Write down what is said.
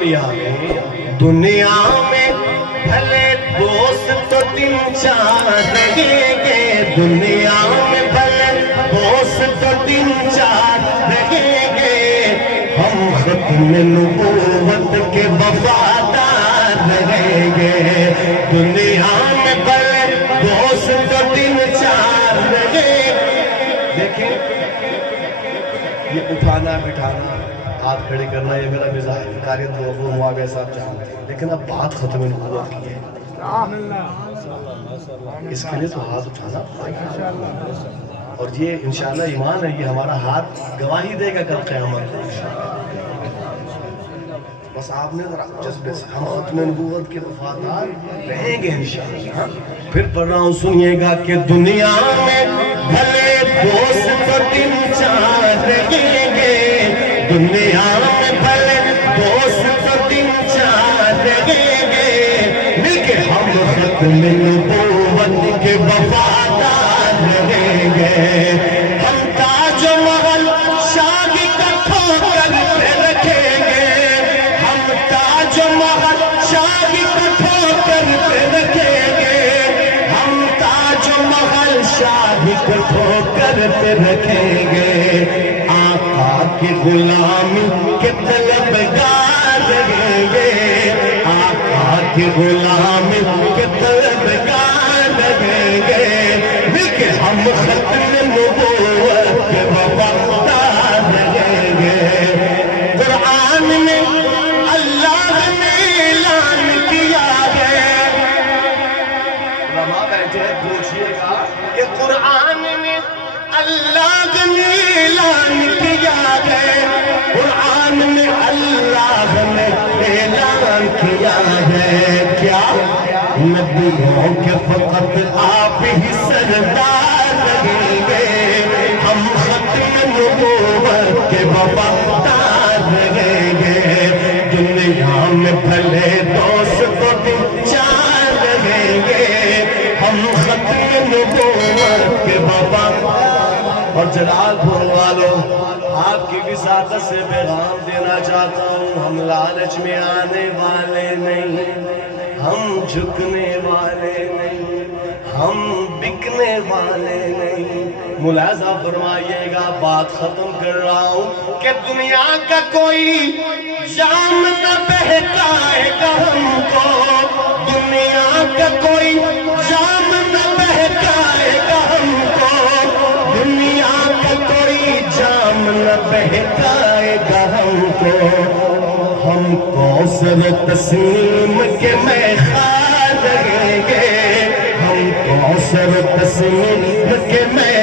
دنیا میں بھلے دوست تو تین چار رہیں گے، دنیا میں بھلے دوست تو تین چار رہیں گے، ہم ختم نبوت کے وفادار رہیں گے، دنیا میں بھلے دوست تو تین چار رہیں گے۔ دیکھیں یہ اٹھانا بٹھانا ہاتھ کھڑے کرنا یہ میرا مزاح ہے، قاریت لوگوں معاویہ صاحب جانتے ہیں، لیکن اب بات ختم نبوت کی ہے، اس کے لیے تو ہاتھ اٹھانا پڑے گا، اور یہ انشاءاللہ ایمان ہے، یہ ہمارا ہاتھ گواہی دے گا کل قیامت میں۔ بس آپ نے ذرا جذبے سے ہم ختم نبوت کے وفادار رہیں گے انشاءاللہ۔ پھر پڑھ رہا ہوں سنیے گا کہ دنیا میں بھلے دوست تو تین چار رہیں گے، دنیا میں بھلے دوست تو تین چار رہیں گے، مل کے ہم ختم نبوت کے وفادار رہیں گے، ہم تاج و محل شادی کا ٹھوکر پہ رکھیں گے، ہم تاج و محل شادی کا ٹھوکر پہ رکھیں گے، ہم تاج و محل شادی کا ٹھوکر پہ رکھیں گے، آقا کی غلامی کے طلبگار رہیں گے، آقا کی غلامی کے طلبگار رہیں گے، لیکن ہم ختم نبوت کے وفادار رہیں گے۔ قرآن میں اللہ نے اعلان کیا ہے، علماء بیٹھے پوچھئے گا کہ قرآن میں اللہ نے اعلان کیا ہے، قرآن میں اللہ نے اعلان کیا ہے، کیا نبیوں کے فقط آپ ہی سردار رہیں گے، ہم ختم نبوت کے وفادار رہیں گے، دنیا میں بھلے دوست تو تین چار رہیں گے، ہم ختم نبوت کے وفادار۔ اور جلال پور والوں آپ کی وساطت سے پیغام دینا چاہتا ہوں، ہم لالچ میں آنے والے نہیں، ہم جھکنے والے نہیں، ہم بکنے والے نہیں۔ ملاحظہ فرمائیے گا، بات ختم کر رہا ہوں کہ دنیا کا کوئی جام نہ بہکائے گا ہم کو، دنیا کا کوئی جام نہ بہکائے گا ہم کو، دنیا کا کوئی جام نہ بہکائے گا ہم کو، ہم کوثر تسنیم کے میخوار رہیں گے، ہم کوثر تسنیم کے میخوار